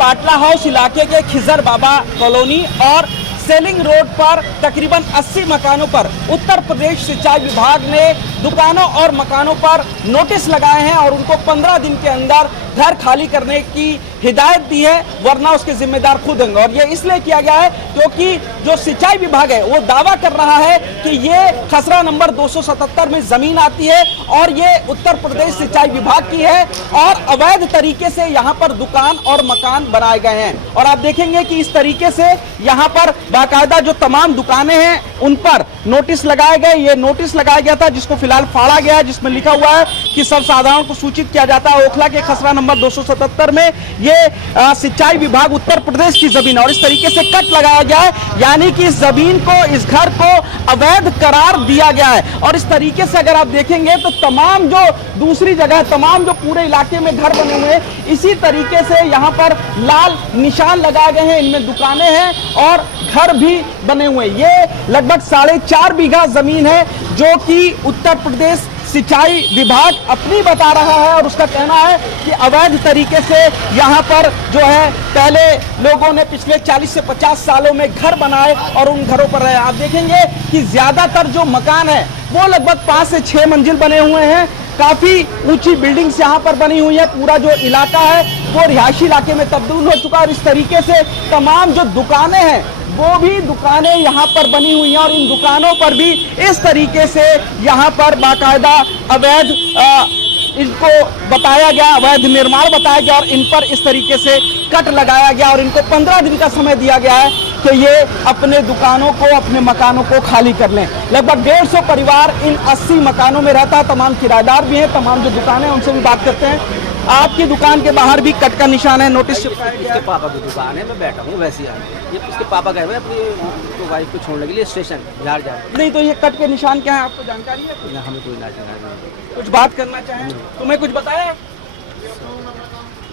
बाटला house इलाके के खिजर बाबा colony और सेलिंग रोड पर तकरीबन 80 मकानों पर उत्तर प्रदेश सिंचाई विभाग ने दुकानों और मकानों पर नोटिस लगाए हैं और उनको 15 दिन के अंदर घर खाली करने की हिदायत दी है, वरना उसके जिम्मेदार खुद होंगे। और ये इसलिए किया गया है क्योंकि जो सिंचाई विभाग है वो दावा कर रहा है कि ये खसरा नंबर 277 में जमीन आती है और ये उत्तर प्रदेश सिंचाई विभाग की है और अवैध तरीके से यहाँ पर दुकान और मकान बनाए गए हैं। और आप देखेंगे कि इस तरीके से यहाँ पर बाकायदा जो तमाम दुकानें हैं उन पर नोटिस लगाए गए। ये नोटिस लगाया गया था जिसको फिलहाल फाड़ा गया है, जिसमें लिखा हुआ है कि सब साधारण को सूचित किया जाता है। ओखला के खसरा नंबर 277 में ये सिंचाई विभाग उत्तर प्रदेश की जमीन है और इस तरीके से कट लगाया गया है, यानी कि इस जमीन को, इस घर को अवैध करार दिया गया है। और इस तरीके से अगर आप देखेंगे तो तमाम जो दूसरी जगह, तमाम जो पूरे इलाके में घर बने हुए हैं, इसी तरीके से यहाँ पर लाल निशान लगाए गए हैं। इनमें दुकानें हैं और घर भी बने हुए हैं। ये लगभग 4.5 बीघा जमीन है जो कि उत्तर प्रदेश सिंचाई विभाग अपनी बता रहा है और उसका कहना है कि अवैध तरीके से यहाँ पर जो है पहले लोगों ने पिछले 40 से 50 सालों में घर बनाए और उन घरों पर रहे। आप देखेंगे कि ज्यादातर जो मकान है वो लगभग 5 से 6 मंजिल बने हुए हैं। काफी ऊंची बिल्डिंग्स यहाँ पर बनी हुई है। पूरा जो इलाका है वो रिहायशी इलाके में तब्दील हो चुका है और इस तरीके से तमाम जो दुकानें हैं वो भी दुकानें यहाँ पर बनी हुई हैं और इन दुकानों पर भी इस तरीके से यहाँ पर बाकायदा अवैध इनको बताया गया, अवैध निर्माण बताया गया और इन पर इस तरीके से कट लगाया गया और इनको 15 दिन का समय दिया गया है कि ये अपने दुकानों को, अपने मकानों को खाली कर लें। लगभग 150 परिवार इन 80 मकानों में रहता है। तमाम किराएदार भी हैं, तमाम जो दुकानें हैं उनसे भी बात करते हैं। आपकी दुकान के बाहर भी कट का निशान है, नोटिस चिपकाया गया है। इसके पापा की दुकान है, मैं बैठा हूँ वैसे ही। ये इसके पापा गए हुए अपनी वाइफ को छोड़ने के लिए स्टेशन झाड़ जा। नहीं तो ये कट के निशान क्या है, आपको जानकारी है? ना हमें कोई जानकारी नहीं। कुछ बात करना चाहें? तुम्हें कुछ बताया?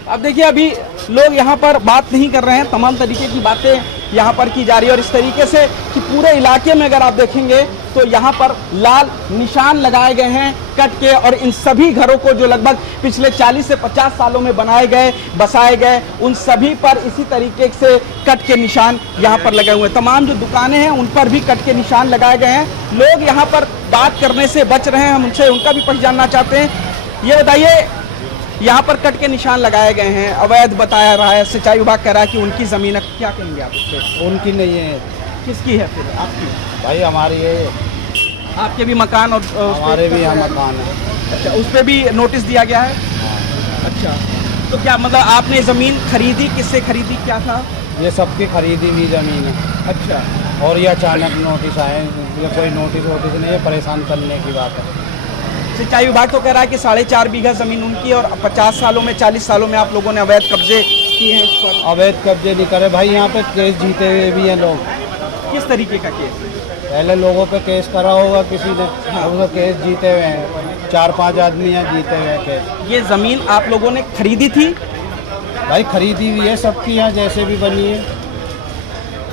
अब देखिए अभी लोग यहाँ पर बात नहीं कर रहे हैं, तमाम तरीके की बातें यहाँ पर की जा रही है और इस तरीके से कि पूरे इलाके में अगर आप देखेंगे तो यहाँ पर लाल निशान लगाए गए हैं कट के और इन सभी घरों को जो लगभग पिछले 40 से 50 सालों में बनाए गए, बसाए गए, उन सभी पर इसी तरीके से कट के निशान यहाँ पर लगे हुए हैं। तमाम जो दुकानें हैं उन पर भी कट के निशान लगाए गए हैं। लोग यहाँ पर बात करने से बच रहे हैं, हम उनसे उनका भी पक्ष जानना चाहते हैं। ये बताइए, यहाँ पर कट के निशान लगाए गए हैं, अवैध बताया रहा है, सिंचाई विभाग कह रहा है कि उनकी जमीन है, क्या कहेंगे आप उस पर? उनकी नहीं है। किसकी है फिर? आपकी? भाई हमारी है। आपके भी मकान और हमारे भी यहाँ मकान है। अच्छा, उस पर भी नोटिस दिया गया है? अच्छा, तो क्या मतलब आपने ज़मीन खरीदी, किससे खरीदी, क्या था? ये सबकी खरीदी हुई ज़मीन है। अच्छा, और ये अचानक नोटिस आए, ये कोई नोटिस वोटिस नहीं है, परेशान करने की बात है। सिंचाई विभाग तो कह रहा है कि 4.5 बीघा जमीन उनकी और 50 सालों में, 40 सालों में आप लोगों ने अवैध कब्जे किए हैं इस पर। अवैध कब्जे नहीं करे भाई, यहाँ पे केस जीते हुए भी हैं लोग। किस तरीके का केस? पहले लोगों पे केस करा होगा किसी ने, उसको केस जीते हुए हैं। 4-5 आदमी हैं जीते हुए हैं केस। ये ज़मीन आप लोगों ने खरीदी थी? भाई खरीदी हुई है सबकी, यहाँ जैसे भी बनी है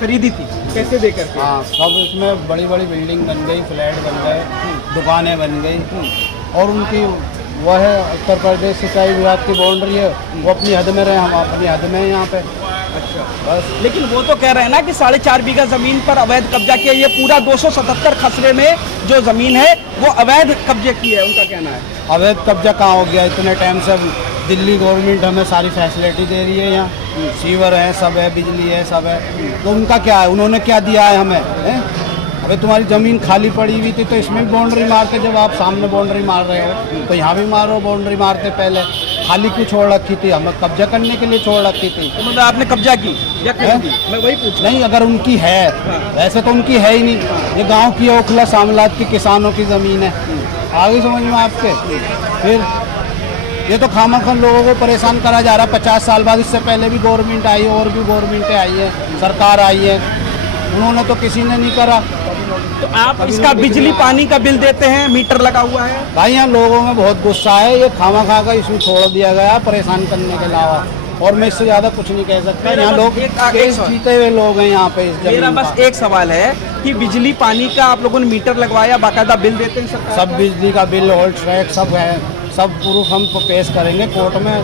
खरीदी थी, कैसे देकर के? हाँ, सब इसमें बड़ी बड़ी बिल्डिंग बन गई, फ्लैट बन गए, दुकानें बन गई और उनकी वह है उत्तर प्रदेश सिंचाई विभाग की बाउंड्री है, वो अपनी हद में रहे, हम अपनी हद में हैं यहाँ पे। अच्छा, बस। लेकिन वो तो कह रहे हैं ना कि 4.5 बीघा जमीन पर अवैध कब्जा किया। ये पूरा 277 खसरे में जो जमीन है वो अवैध कब्जे की है, उनका कहना है। अवैध कब्जा कहाँ हो गया? इतने टाइम से दिल्ली गवर्नमेंट हमें सारी फैसिलिटी दे रही है, यहाँ सीवर है, सब है, बिजली है, सब है, तो उनका क्या है? उन्होंने क्या दिया है हमें? अबे तुम्हारी ज़मीन खाली पड़ी हुई थी तो इसमें भी बाउंड्री मारते, जब आप सामने बाउंड्री मार रहे हो तो यहाँ भी मारो, बाउंड्री मारते। पहले खाली क्यों छोड़ रखी थी? हमें कब्जा करने के लिए छोड़ रखी थी। तो मतलब आपने कब्जा की या खरीदी? मैं वही पूछ। नहीं, अगर उनकी है, वैसे तो उनकी है ही नहीं। ये गांव की ओखला सामलात के किसानों की ज़मीन है। आगे समझ में आपके? फिर ये तो खामखा लोगों को परेशान करा जा रहा है 50 साल बाद। इससे पहले भी गवर्नमेंट आई, और भी गवर्नमेंटें आई है, सरकार आई है, उन्होंने तो किसी ने नहीं करा। तो आप इसका बिजली पानी का बिल देते हैं, मीटर लगा हुआ है? भाई यहाँ लोगों में बहुत गुस्सा है, ये खामखा का इशू छोड़ दिया गया परेशान करने के अलावा, और मैं इससे ज़्यादा कुछ नहीं कह सकता। यहाँ लोग केस जीते हुए लोग हैं यहाँ पे। मेरा बस एक सवाल है कि बिजली पानी का आप लोगों ने मीटर लगवाया, बाकायदा बिल देते हैं सरकार? सब बिजली का बिल, होल्ड ट्रैक सब है, सब प्रूफ हम पेश करेंगे कोर्ट में।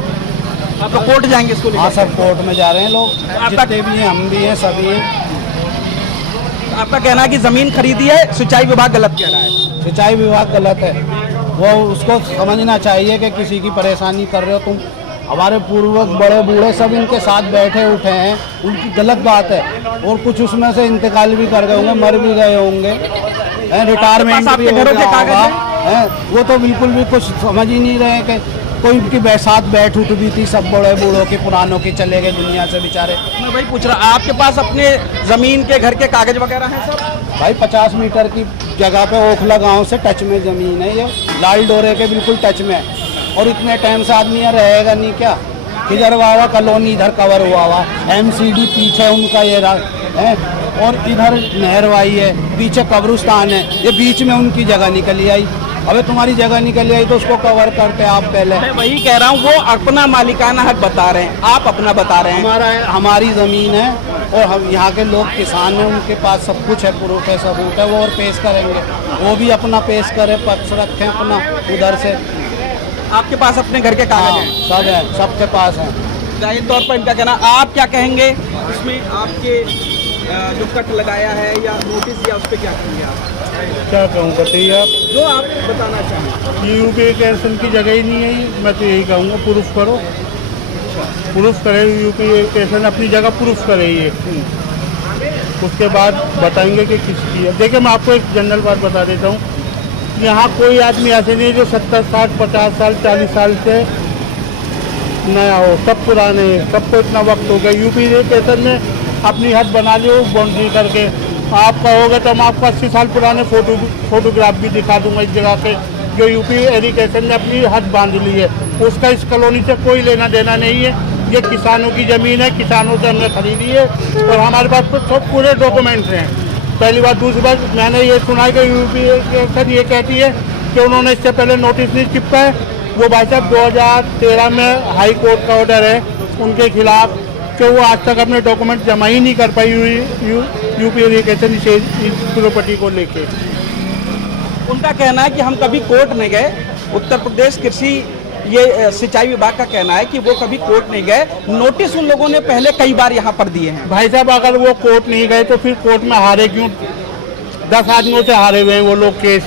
आप लोग कोर्ट जाएंगे इसको हाँ लेकर? सब कोर्ट में जा रहे हैं लोग, आपका- जितने भी हैं, हम भी हैं, सभी हैं। आपका कहना है कि जमीन खरीदी है, सिंचाई विभाग गलत कह रहा है। सिंचाई विभाग गलत है, वो उसको समझना चाहिए कि किसी की परेशानी कर रहे हो तुम। हमारे पूर्वज बड़े बूढ़े सब इनके साथ बैठे उठे हैं, उनकी गलत बात है। और कुछ उसमें से इंतकाल भी कर गए होंगे, मर भी गए होंगे, रिटायरमेंट आपके भी हो घरों के गया कागज होगा, हैं। वो तो बिल्कुल भी कुछ समझ ही नहीं रहे कि कोई उनकी साथ बैठ उठ भी थी, सब बड़े बूढ़ों की पुरानों की चले गए दुनिया से बेचारे। मैं वही पूछ रहा, आपके पास अपने जमीन के घर के कागज वगैरह हैं सब? भाई 50 मीटर की जगह पे ओखला गांव से टच में ज़मीन है, ये लाल डोरे के बिल्कुल टच में है। और इतने टाइम से आदमी यहाँ रहेगा नहीं क्या? खिजर वावा कॉलोनी इधर कवर हुआ हुआ, MCD पीछे उनका ये है, और इधर नहरवाई है, पीछे कब्रिस्तान है, ये बीच में उनकी जगह निकली आई। अबे तुम्हारी जगह निकली आई तो उसको कवर करते आप पहले। मैं वही कह रहा हूँ, वो अपना मालिकाना हक बता रहे हैं, आप अपना बता रहे हैं। हमारी ज़मीन है और हम यहाँ के लोग किसान हैं, उनके पास सब कुछ है, प्रूफ है, सबूत है, वो और पेश करेंगे। वो भी अपना पेश करें, पक्ष रखें अपना उधर से। आपके पास अपने घर के कागज हैं? सब है, सबके पास है। जाहिर तौर पर इनका कहना, आप क्या कहेंगे इसमें? आपके जो कट लगाया है या नोटिस दिया, उस पर क्या कहेंगे आप? क्या कहूँ बताइए आप, जो आप बताना चाहें। ये यूपी के एक्शन की जगह ही नहीं है ये। मैं तो यही कहूँगा, प्रूफ करो, प्रूफ करे, यूपी के एक्शन अपनी जगह प्रूफ करे ये। उसके बाद बताएंगे कि किसकी है। देखिए मैं आपको एक जनरल बात बता देता हूँ, यहाँ कोई आदमी ऐसे नहीं है जो 70, 60, 50 साल 40 साल से नया हो, सब पुराने हैं, सबको इतना वक्त हो गया। यूपी एजुकेशन ने अपनी हद बना ली बाउंड्री करके। आप कहोगे तो मैं आपको 80 साल पुराने फोटोग्राफ भी दिखा दूंगा इस जगह के, जो यूपी एजुकेशन ने अपनी हद बांध ली है। उसका इस कॉलोनी से कोई लेना देना नहीं है। ये किसानों की ज़मीन है, किसानों से हमने खरीदी है और हमारे पास तो सब पूरे डॉक्यूमेंट्स हैं। पहली बात। दूसरी बात, मैंने ये सुना है कि यूपी एजुकेशन ये कहती है कि उन्होंने इससे पहले नोटिस नहीं चिपका है। वो भाई साहब 2013 में हाई कोर्ट का ऑर्डर है उनके खिलाफ कि वो आज तक अपने डॉक्यूमेंट जमा ही नहीं कर पाई यूपी एजुकेशन इस प्रॉपर्टी को लेके। उनका कहना है कि हम कभी कोर्ट नहीं गए। उत्तर प्रदेश कृषि ये सिंचाई विभाग का कहना है कि वो कभी कोर्ट नहीं गए, नोटिस उन लोगों ने पहले कई बार यहाँ पर दिए हैं। भाई साहब अगर वो कोर्ट नहीं गए तो फिर कोर्ट में हारे क्यों? 10 आदमियों से हारे हुए हैं वो लोग केस।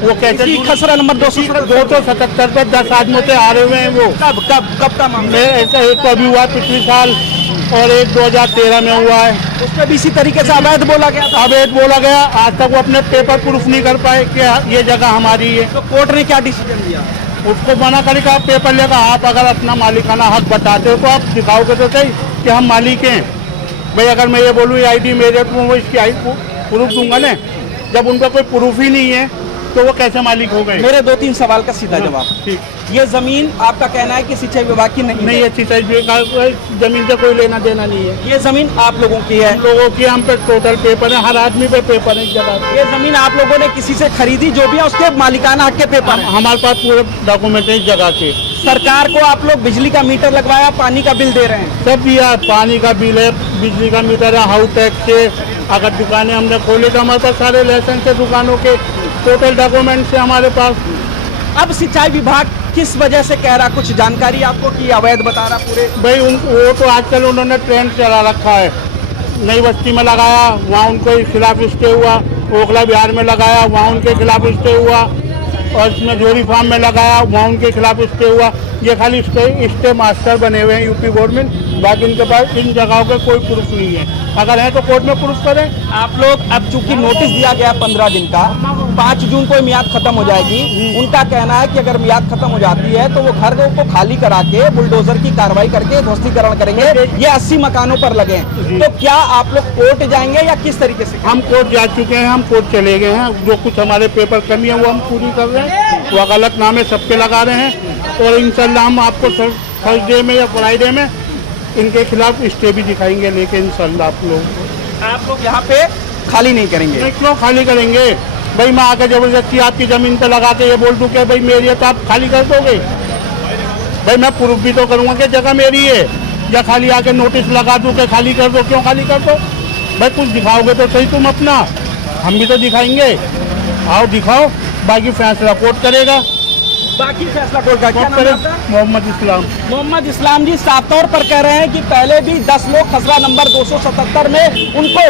वो कैसे खसरा नंबर 277 पर 10 आदमियों से हारे हुए हैं वो। कब का मामला? ऐसा एक तो अभी हुआ पिछले साल और एक 2013 में हुआ है। उसमें भी इसी तरीके से अवैध बोला गया था। अवैध बोला गया। आज तक वो अपने पेपर प्रूफ नहीं कर पाए कि ये जगह हमारी है। तो कोर्ट ने क्या डिसीजन दिया? उसको मना करेगा, आप पेपर लेगा। आप अगर अपना मालिकाना हक बताते हो तो आप दिखाओगे तो सही कि हम मालिक हैं। भाई अगर मैं ये बोलूँ ये ID मेरे तो वो इसकी प्रूफ दूंगा ना। जब उनका कोई प्रूफ ही नहीं है तो वो कैसे मालिक हो गए? मेरे 2-3 सवाल का सीधा जवाब। ठीक। ये जमीन आपका कहना है कि सिंचाई विभाग की नहीं नहीं, है? अच्छी जमीन से कोई लेना देना नहीं है। ये जमीन आप लोगों की है? हम लोगों की, हम पे टोटल पेपर है, हर आदमी पे पेपर है इस जगह। ये जमीन आप लोगों ने किसी से खरीदी, जो भी है उसके मालिकाना हक के पेपर हैं? हमारे पास पूरे डॉक्यूमेंट है इस जगह के। सरकार को आप लोग बिजली का मीटर लगवाया, पानी का बिल दे रहे हैं? सब दिया, पानी का बिल है, बिजली का मीटर है, हाउस टैक्स से। अगर दुकानें हमने खोली तो हमारे पास सारे लाइसेंस है दुकानों के, टोटल डॉक्यूमेंट्स है हमारे पास। अब सिंचाई विभाग किस वजह से कह रहा, कुछ जानकारी आपको कि अवैध बता रहा पूरे? भाई वो तो आजकल उन्होंने ट्रेंड चला रखा है। नई बस्ती में लगाया, वहाँ उनके खिलाफ स्टे हुआ। ओखला बिहार में लगाया, वहाँ उनके खिलाफ स्टे हुआ। और इसमें जोरी फार्म में लगाया, वहाँ उनके खिलाफ स्टे हुआ। ये खाली स्टे मास्टर बने हुए हैं यूपी गवर्नमेंट। बाकी इनके पास इन जगहों के कोई प्रूफ नहीं है। अगर है तो कोर्ट में प्रूफ करें। आप लोग अब चूंकि नोटिस दिया गया 15 दिन का, 5 जून को मियाद खत्म हो जाएगी। उनका कहना है कि अगर मियाद खत्म हो जाती है तो वो घर को खाली करा के बुलडोजर की कार्रवाई करके ध्वस्तीकरण करेंगे। ये 80 मकानों पर लगे हैं। तो क्या आप लोग कोर्ट जाएंगे या किस तरीके से? हम कोर्ट जा चुके हैं, हम कोर्ट चले गए हैं। जो कुछ हमारे पेपर कमी है वो हम पूरी कर रहे हैं। वो गलत नामे सबके लगा रहे हैं और इंशाल्लाह हम आपको थर्सडे में या फ्राइडे में इनके खिलाफ स्टे भी दिखाएंगे। लेकिन इंशाल्लाह आप लोग यहाँ पे खाली नहीं करेंगे? नहीं, क्यों खाली करेंगे? भाई मैं आकर जबरदस्ती आपकी ज़मीन पे लगा के ये बोल दूँ कि भाई मेरी है तो आप खाली कर दोगे? भाई मैं प्रूफ भी तो करूँगा कि जगह मेरी है, या खाली आके नोटिस लगा दूँ कि खाली कर दो? क्यों खाली कर दो? भाई कुछ दिखाओगे तो सही तुम अपना, हम भी तो दिखाएंगे। आओ दिखाओ, बाकी फैसला कोर्ट करेगा। बाकी फैसला कोर्ट का क्या नाम है आपका? मोहम्मद इस्लाम। मोहम्मद इस्लाम जी साफ तौर पर कह रहे हैं कि पहले भी 10 लोग खसरा नंबर 277 में उनको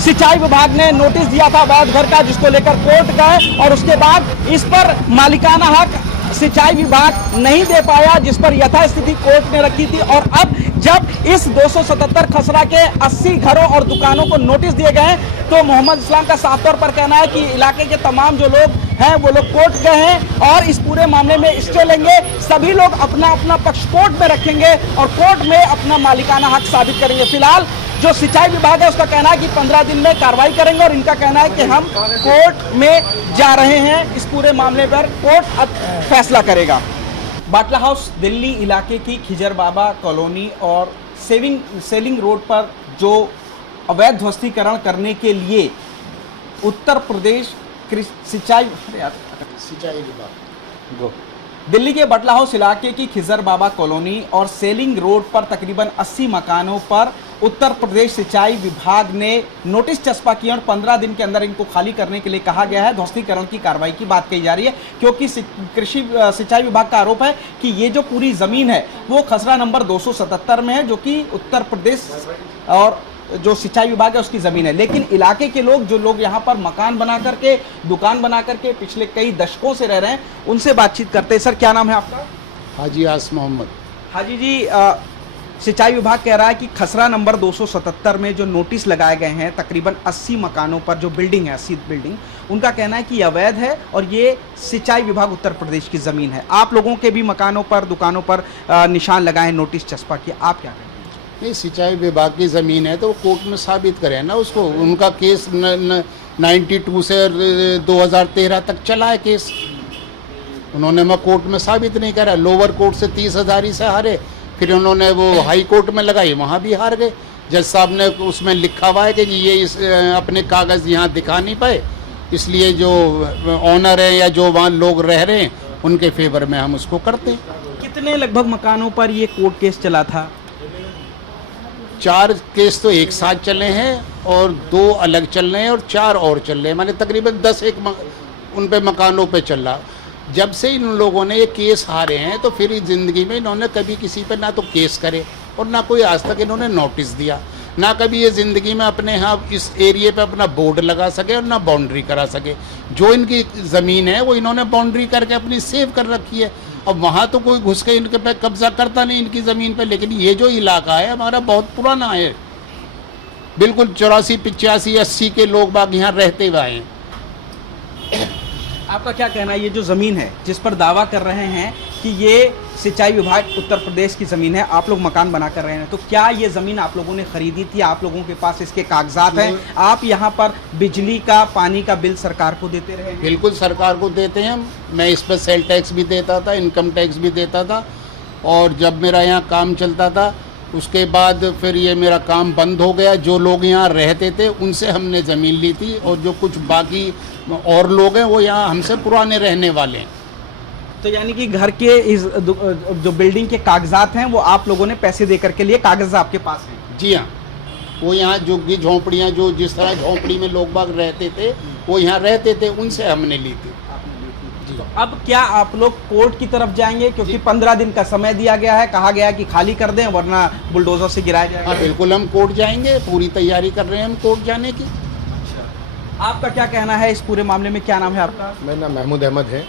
सिंचाई विभाग ने नोटिस दिया था अवैध घर का, जिसको लेकर कोर्ट गए और उसके बाद इस पर मालिकाना हक सिंचाई विभाग नहीं दे पाया, जिस पर यथास्थिति कोर्ट ने रखी थी। और अब जब इस 277 खसरा के 80 घरों और दुकानों को नोटिस दिए गए हैं, तो मोहम्मद इस्लाम का साफ तौर पर कहना है कि इलाके के तमाम जो लोग हैं वो लोग कोर्ट गए हैं और इस पूरे मामले में स्टे लेंगे। सभी लोग अपना अपना पक्ष कोर्ट में रखेंगे और कोर्ट में अपना मालिकाना हक साबित करेंगे। फिलहाल जो सिंचाई विभाग है उसका कहना है कि 15 दिन में कार्रवाई करेंगे और इनका कहना है कि हम कोर्ट में जा रहे हैं। इस पूरे मामले पर कोर्ट अब फैसला करेगा। बाटला हाउस दिल्ली इलाके की खिजर बाबा कॉलोनी और सेलिंग रोड पर जो अवैध ध्वस्तीकरण करने के लिए उत्तर प्रदेश सिंचाई विभाग दिल्ली के बाटला हाउस इलाके की खिजर बाबा कॉलोनी और सेलिंग रोड पर तकरीबन 80 मकानों पर उत्तर प्रदेश सिंचाई विभाग ने नोटिस चस्पा किया और 15 दिन के अंदर इनको खाली करने के लिए कहा गया है। ध्वस्तीकरण की कार्रवाई की बात कही जा रही है क्योंकि कृषि सिंचाई विभाग का आरोप है कि ये जो पूरी जमीन है वो खसरा नंबर 277 में है, जो कि उत्तर प्रदेश और जो सिंचाई विभाग है उसकी ज़मीन है। लेकिन इलाके के लोग, जो लोग यहाँ पर मकान बना करके, दुकान बना करके पिछले कई दशकों से रह रहे हैं, उनसे बातचीत करते हैं। सर क्या नाम है आपका? हाजी आस मोहम्मद। हाजी जी, सिंचाई विभाग कह रहा है कि खसरा नंबर 277 में जो नोटिस लगाए गए हैं तकरीबन 80 मकानों पर, जो बिल्डिंग है 80 बिल्डिंग, उनका कहना है कि अवैध है और ये सिंचाई विभाग उत्तर प्रदेश की ज़मीन है। आप लोगों के भी मकानों पर, दुकानों पर निशान लगाए, नोटिस चस्पा किया, आप क्या कहें? नहीं, सिंचाई विभाग की ज़मीन है तो वो कोर्ट में साबित करें ना उसको। उनका केस 92 से 2013 तक चला है केस। उन्होंने मैं कोर्ट में साबित नहीं करा। लोअर कोर्ट से 30,000 ही से हारे, फिर उन्होंने वो हाई कोर्ट में लगाई, वहाँ भी हार गए। जज साहब ने उसमें लिखा हुआ है कि ये अपने कागज़ यहाँ दिखा नहीं पाए, इसलिए जो ऑनर है या जो वहाँ लोग रह रहे हैं उनके फेवर में हम उसको करते हैं। कितने लगभग मकानों पर ये कोर्ट केस चला था? 4 केस तो एक साथ चले हैं और 2 अलग चल रहे हैं और 4 और चल रहे हैं, माने तकरीबन 10 उन पे मकानों पे चल रहा। जब से इन लोगों ने ये केस हारे हैं तो फिर इस ज़िंदगी में इन्होंने कभी किसी पे ना तो केस करे और ना कोई आज तक इन्होंने नोटिस दिया, ना कभी ये ज़िंदगी में अपने यहाँ इस एरिए पे अपना बोर्ड लगा सके और ना बाउंड्री करा सके। जो इनकी ज़मीन है वो इन्होंने बाउंड्री करके अपनी सेव कर रखी है। अब वहाँ तो कोई घुस के इनके पे कब्जा करता नहीं इनकी ज़मीन पे, लेकिन ये जो इलाका है हमारा बहुत पुराना है, बिल्कुल 84, 85, 80 के लोग बाग यहाँ रहते हुए हैं। आपका क्या कहना है, ये जो ज़मीन है जिस पर दावा कर रहे हैं कि ये सिंचाई विभाग उत्तर प्रदेश की ज़मीन है, आप लोग मकान बना कर रहे हैं, तो क्या ये ज़मीन आप लोगों ने खरीदी थी? आप लोगों के पास इसके कागजात हैं? आप यहाँ पर बिजली का, पानी का बिल सरकार को देते रहे? बिल्कुल सरकार को देते हैं हम। मैं इस पर सेल टैक्स भी देता था, इनकम टैक्स भी देता था, और जब मेरा यहाँ काम चलता था उसके बाद फिर ये मेरा काम बंद हो गया। जो लोग यहाँ रहते थे उनसे हमने ज़मीन ली थी और जो कुछ बाकी और लोग हैं वो यहाँ हमसे पुराने रहने वाले हैं। तो यानी कि घर के इस जो बिल्डिंग के कागजात हैं वो आप लोगों ने पैसे दे करके लिए, कागज आपके पास हैं? जी हाँ, वो यहाँ झुग्गी झोंपड़ियाँ, जो जिस तरह झोंपड़ी में लोग बाग रहते थे वो यहाँ रहते थे, उनसे हमने ली थी। तो अब क्या आप लोग कोर्ट की तरफ जाएंगे, क्योंकि 15 दिन का समय दिया गया है, कहा गया है कि खाली कर दें वरना बुलडोजर से गिराया जाएगा? हाँ बिल्कुल, हम कोर्ट जाएंगे, पूरी तैयारी कर रहे हैं हम कोर्ट जाने की। आपका क्या कहना है इस पूरे मामले में? क्या नाम है आपका? मेरा नाम महमूद अहमद है।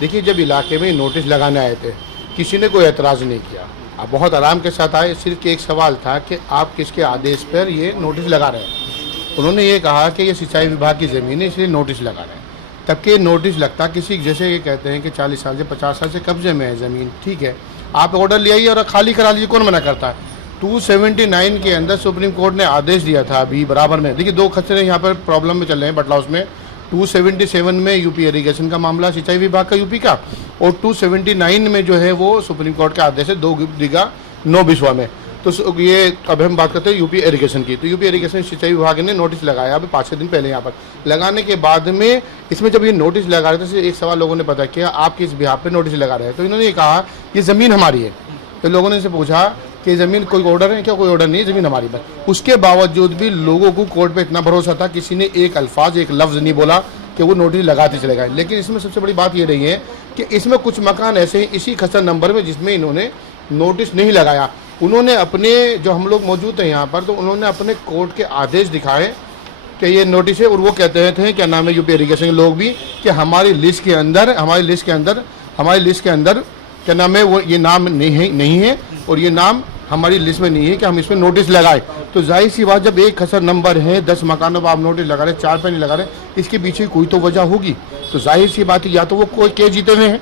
देखिए, जब इलाके में नोटिस लगाने आए थे किसी ने कोई एतराज़ नहीं किया, आप बहुत आराम के साथ आए। सिर्फ एक सवाल था कि आप किसके आदेश पर ये नोटिस लगा रहे हैं। उन्होंने ये कहा कि ये सिंचाई विभाग की ज़मीन है इसलिए नोटिस लगा रहे हैं। तब के नोटिस लगता किसी, जैसे ये कहते हैं कि 40 साल से 50 साल से कब्जे में है ज़मीन, ठीक है, आप ऑर्डर ले आइए और खाली करा लीजिए, कौन मना करता है? 279 के अंदर सुप्रीम कोर्ट ने आदेश दिया था अभी बराबर में। देखिए, 2 खसरे यहाँ पर प्रॉब्लम में चल रहे हैं बाटला हाउस में। 277 में यूपी इरीगेशन का मामला, सिंचाई विभाग का यूपी का, और 279 में जो है वो सुप्रीम कोर्ट का आदेश है 2 बीघा 9 बिस्वा में। तो ये अब हम बात करते हैं यूपी इरीगेशन की। तो यूपी इरीगेशन सिंचाई विभाग ने नोटिस लगाया अभी 5-6 दिन पहले। यहाँ पर लगाने के बाद में इसमें जब ये नोटिस लगा रहे थे, एक सवाल लोगों ने पता किया, आप किस बिहाफ पे नोटिस लगा रहे हैं? तो इन्होंने ये कहा ये ज़मीन हमारी है। तो लोगों ने इनसे पूछा कि ज़मीन कोई ऑर्डर है क्या? कोई ऑर्डर नहीं है, ज़मीन हमारी है। उसके बावजूद भी लोगों को कोर्ट पे इतना भरोसा था, किसी ने एक अल्फाज, एक लफ्ज़ नहीं बोला कि वो नोटिस लगाते चले गए। लेकिन इसमें सबसे बड़ी बात ये रही है कि इसमें कुछ मकान ऐसे हैं इसी खसर नंबर में जिसमें इन्होंने नोटिस नहीं लगाया। उन्होंने अपने, जो हम लोग मौजूद हैं यहाँ पर, तो उन्होंने अपने कोर्ट के आदेश दिखाए कि ये नोटिस है, और वो कहते थे क्या नाम है यूपी इरिगेशन के लोग भी कि हमारी लिस्ट के अंदर क्या नाम है वो ये नाम नहीं है और ये नाम हमारी लिस्ट में नहीं है कि हम इसमें नोटिस लगाए। तो जाहिर सी बात, जब एक खसर नंबर है 10 मकानों पर आप नोटिस लगा रहे, 4 पे नहीं लगा रहे, इसके पीछे कोई तो वजह होगी। तो जाहिर सी बात है या तो वो कोई केस जीते हुए हैं,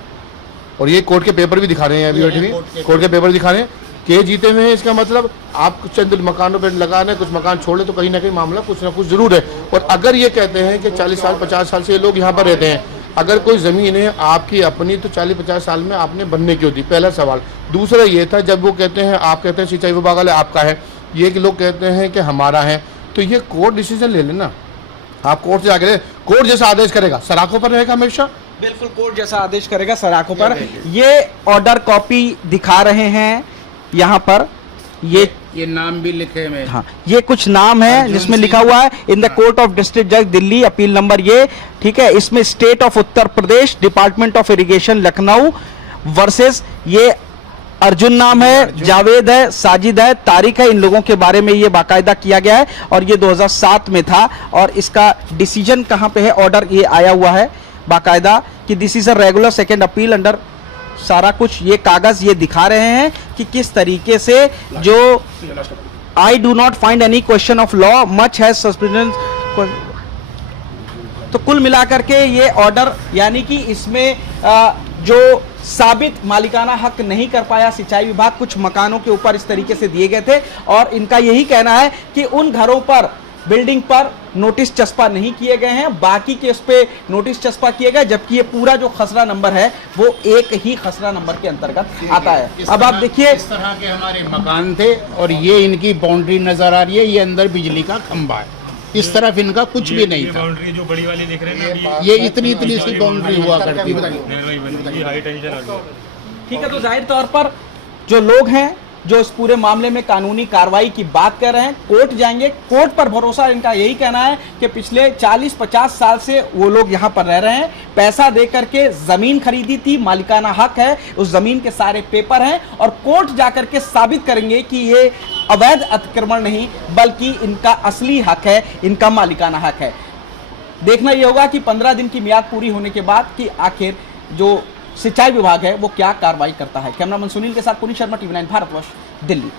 और ये कोर्ट के पेपर भी दिखा रहे हैं, अभी कोर्ट के पेपर दिखा रहे हैं, केस जीते हुए हैं। इसका मतलब आप कुछ चंद मकानों पर लगा रहे हैं, कुछ मकान छोड़े, तो कहीं ना कहीं मामला कुछ ना कुछ जरूर है। और अगर ये कहते हैं कि 40 साल 50 साल से ये लोग यहाँ पर रहते हैं, अगर कोई ज़मीन है आपकी अपनी तो 40-50 साल में आपने बनने क्यों दी, पहला सवाल। दूसरा ये था जब वो कहते हैं, आप कहते हैं सिंचाई विभाग वाले आपका है, ये कि लोग कहते हैं कि हमारा है, तो ये कोर्ट डिसीजन ले लेना, आप कोर्ट से आगे ले, कोर्ट जैसा आदेश करेगा सराखों पर रहेगा हमेशा। बिल्कुल कोर्ट जैसा आदेश करेगा सराखों पर। ये ऑर्डर कॉपी दिखा रहे हैं यहाँ पर, ये नाम भी लिखे हुए हैं। हाँ, ये कुछ नाम है जिसमें लिखा हुआ है in the court of district जज दिल्ली, अपील नंबर ये, ठीक है। इसमें state of Uttar Pradesh, department of irrigation Lucknow versus, ये अर्जुन नाम है, जावेद है, साजिद है, तारिक है, इन लोगों के बारे में ये बाकायदा किया गया है और ये 2007 में था। और इसका डिसीजन कहाँ पे है, ऑर्डर ये आया हुआ है बाकायदा कि this is a regular second appeal under, सारा कुछ ये कागज ये दिखा रहे हैं कि किस तरीके से जो I do not find any question of law much has suspension. तो कुल मिलाकर के ये ऑर्डर, यानी कि इसमें जो साबित मालिकाना हक नहीं कर पाया सिंचाई विभाग, कुछ मकानों के ऊपर इस तरीके से दिए गए थे और इनका यही कहना है कि उन घरों पर, बिल्डिंग पर नोटिस चस्पा नहीं किए गए हैं, बाकी के उस पे नोटिस चस्पा किए गए, जबकि ये पूरा जो खसरा नंबर है वो एक ही खसरा नंबर के अंतर्गत आता है। अब आप देखिए, इस तरह के हमारे मकान थे और ये इनकी बाउंड्री नजर आ रही है, ये अंदर बिजली का खंबा है, इस तरफ इनका कुछ भी नहीं था। बाउंड्री जो बड़ी वाली दिख रही है ये इतनी सी बाउंड्री हुआ करती थी। ये हाई टेंशन आ गया। ठीक है, तो जाहिर तौर पर जो लोग हैं जो इस पूरे मामले में कानूनी कार्रवाई की बात कर रहे हैं, कोर्ट जाएंगे, कोर्ट पर भरोसा, इनका यही कहना है कि पिछले 40-50 साल से वो लोग यहाँ पर रह रहे हैं, पैसा दे करके जमीन खरीदी थी, मालिकाना हक है, उस जमीन के सारे पेपर हैं और कोर्ट जाकर के साबित करेंगे कि ये अवैध अतिक्रमण नहीं बल्कि इनका असली हक है, इनका मालिकाना हक है। देखना यह होगा कि 15 दिन की मियाद पूरी होने के बाद कि आखिर जो सिंचाई विभाग है वो क्या कार्रवाई करता है। कैमरामैन सुनील के साथ पुनीत शर्मा, TV9 भारतवर्ष, दिल्ली।